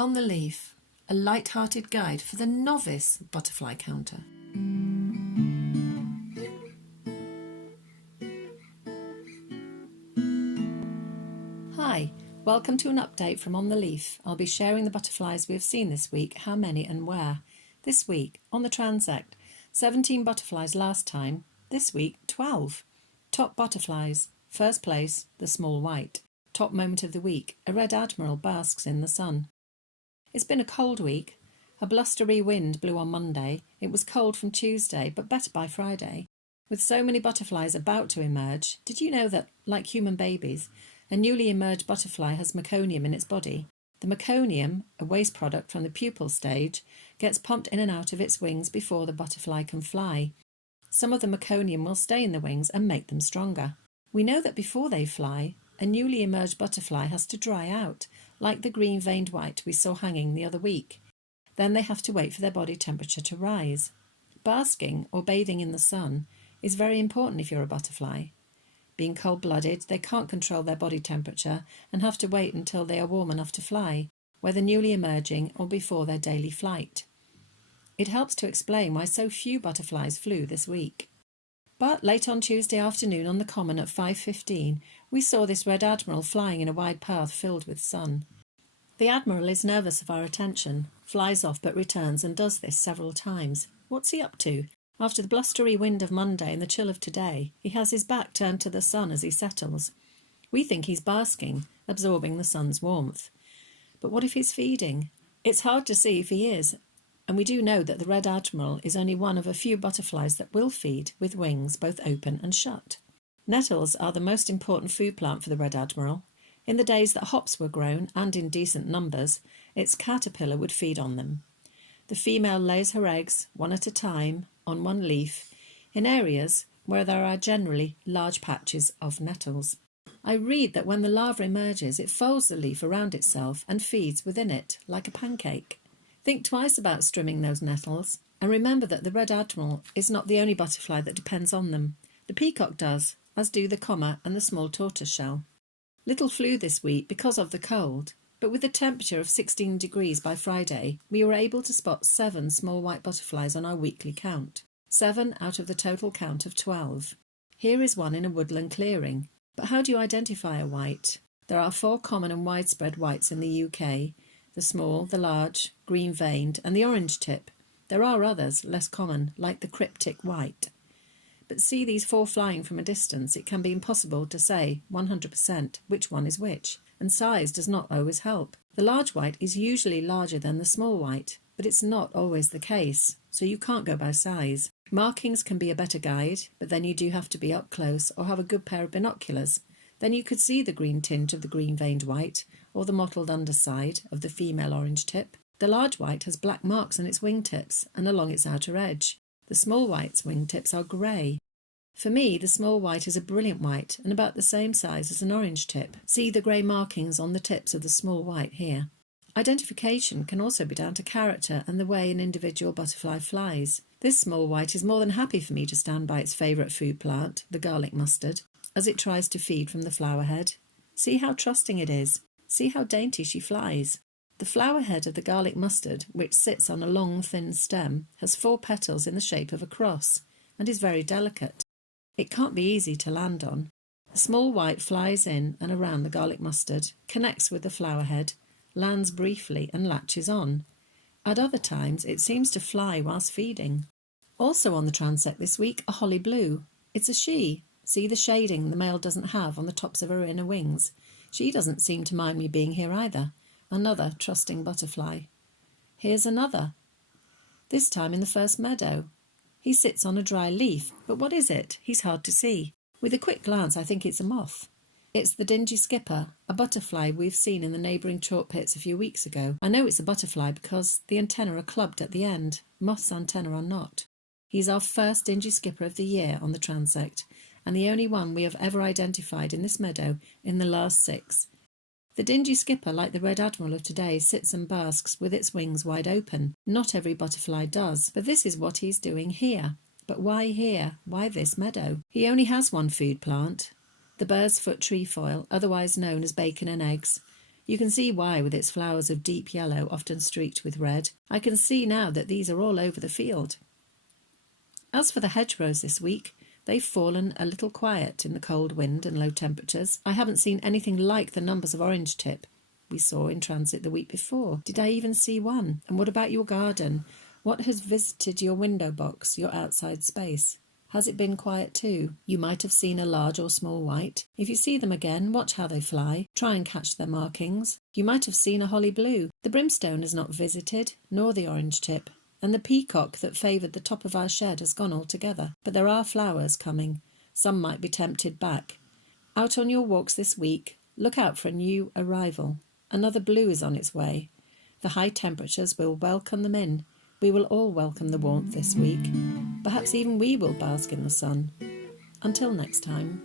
On the Leaf, a light-hearted guide for the novice butterfly counter. Hi, welcome to an update from On the Leaf. I'll be sharing the butterflies we have seen this week, how many and where. This week, on the transect, 17 butterflies last time, this week 12. Top butterflies, first place, the small white. Top moment of the week, a Red Admiral basks in the sun. It's been a cold week. A blustery wind blew on Monday. It was cold from Tuesday, but better by Friday. With so many butterflies about to emerge, did you know that, like human babies, a newly emerged butterfly has meconium in its body? The meconium, a waste product from the pupal stage, gets pumped in and out of its wings before the butterfly can fly. Some of the meconium will stay in the wings and make them stronger. We know that before they fly, a newly emerged butterfly has to dry out, like the green-veined white we saw hanging the other week. Then they have to wait for their body temperature to rise. Basking, or bathing in the sun, is very important if you're a butterfly. Being cold-blooded, they can't control their body temperature and have to wait until they are warm enough to fly, whether newly emerging or before their daily flight. It helps to explain why so few butterflies flew this week. But late on Tuesday afternoon on the common at 5:15, we saw this Red Admiral flying in a wide path filled with sun. The Admiral is nervous of our attention, flies off but returns and does this several times. What's he up to? After the blustery wind of Monday and the chill of today, he has his back turned to the sun as he settles. We think he's basking, absorbing the sun's warmth. But what if he's feeding? It's hard to see if he is, and we do know that the Red Admiral is only one of a few butterflies that will feed with wings both open and shut. Nettles are the most important food plant for the Red Admiral. In the days that hops were grown, and in decent numbers, its caterpillar would feed on them. The female lays her eggs, one at a time, on one leaf, in areas where there are generally large patches of nettles. I read that when the larva emerges, it folds the leaf around itself and feeds within it, like a pancake. Think twice about strimming those nettles, and remember that the Red Admiral is not the only butterfly that depends on them. The peacock does, as do the comma and the small tortoiseshell. Little flew this week because of the cold, but with a temperature of 16 degrees by Friday, we were able to spot 7 small white butterflies on our weekly count. 7 out of the total count of 12. Here is one in a woodland clearing. But how do you identify a white? There are 4 common and widespread whites in the UK. The small, the large, green-veined and the orange tip. There are others, less common, like the cryptic white. But see these 4 flying from a distance, it can be impossible to say 100% which one is which, and size does not always help. The large white is usually larger than the small white, but it's not always the case, so you can't go by size. Markings can be a better guide, but then you do have to be up close or have a good pair of binoculars. Then you could see the green tint of the green-veined white, or the mottled underside of the female orange tip. The large white has black marks on its wingtips and along its outer edge. The small white's wingtips are grey. For me, the small white is a brilliant white and about the same size as an orange tip. See the grey markings on the tips of the small white here. Identification can also be down to character and the way an individual butterfly flies. This small white is more than happy for me to stand by its favourite food plant, the garlic mustard, as it tries to feed from the flower head. See how trusting it is. See how dainty she flies. The flower head of the garlic mustard, which sits on a long, thin stem, has 4 petals in the shape of a cross and is very delicate. It can't be easy to land on. The small white flies in and around the garlic mustard, connects with the flower head, lands briefly and latches on. At other times, it seems to fly whilst feeding. Also on the transect this week, a holly blue. It's a she. See the shading the male doesn't have on the tops of her inner wings. She doesn't seem to mind me being here either. Another trusting butterfly. Here's another. This time in the first meadow. He sits on a dry leaf, but what is it? He's hard to see. With a quick glance, I think it's a moth. It's the dingy skipper, a butterfly we've seen in the neighbouring chalk pits a few weeks ago. I know it's a butterfly because the antennae are clubbed at the end. Moths' antennae are not. He's our first dingy skipper of the year on the transect, and the only one we have ever identified in this meadow in the last 6. The dingy skipper, like the Red Admiral of today, sits and basks with its wings wide open. Not every butterfly does, but this is what he's doing here. But why here? Why this meadow? He only has one food plant, the bird's foot trefoil, otherwise known as bacon and eggs. You can see why with its flowers of deep yellow, often streaked with red. I can see now that these are all over the field. As for the hedgerows this week, they've fallen a little quiet in the cold wind and low temperatures. I haven't seen anything like the numbers of orange tip we saw in transit the week before. Did I even see one? And what about your garden? What has visited your window box, your outside space? Has it been quiet too? You might have seen a large or small white. If you see them again, watch how they fly. Try and catch their markings. You might have seen a holly blue. The brimstone is not visited, nor the orange tip. And the peacock that favoured the top of our shed has gone altogether. But there are flowers coming. Some might be tempted back. Out on your walks this week, look out for a new arrival. Another blue is on its way. The high temperatures will welcome them in. We will all welcome the warmth this week. Perhaps even we will bask in the sun. Until next time.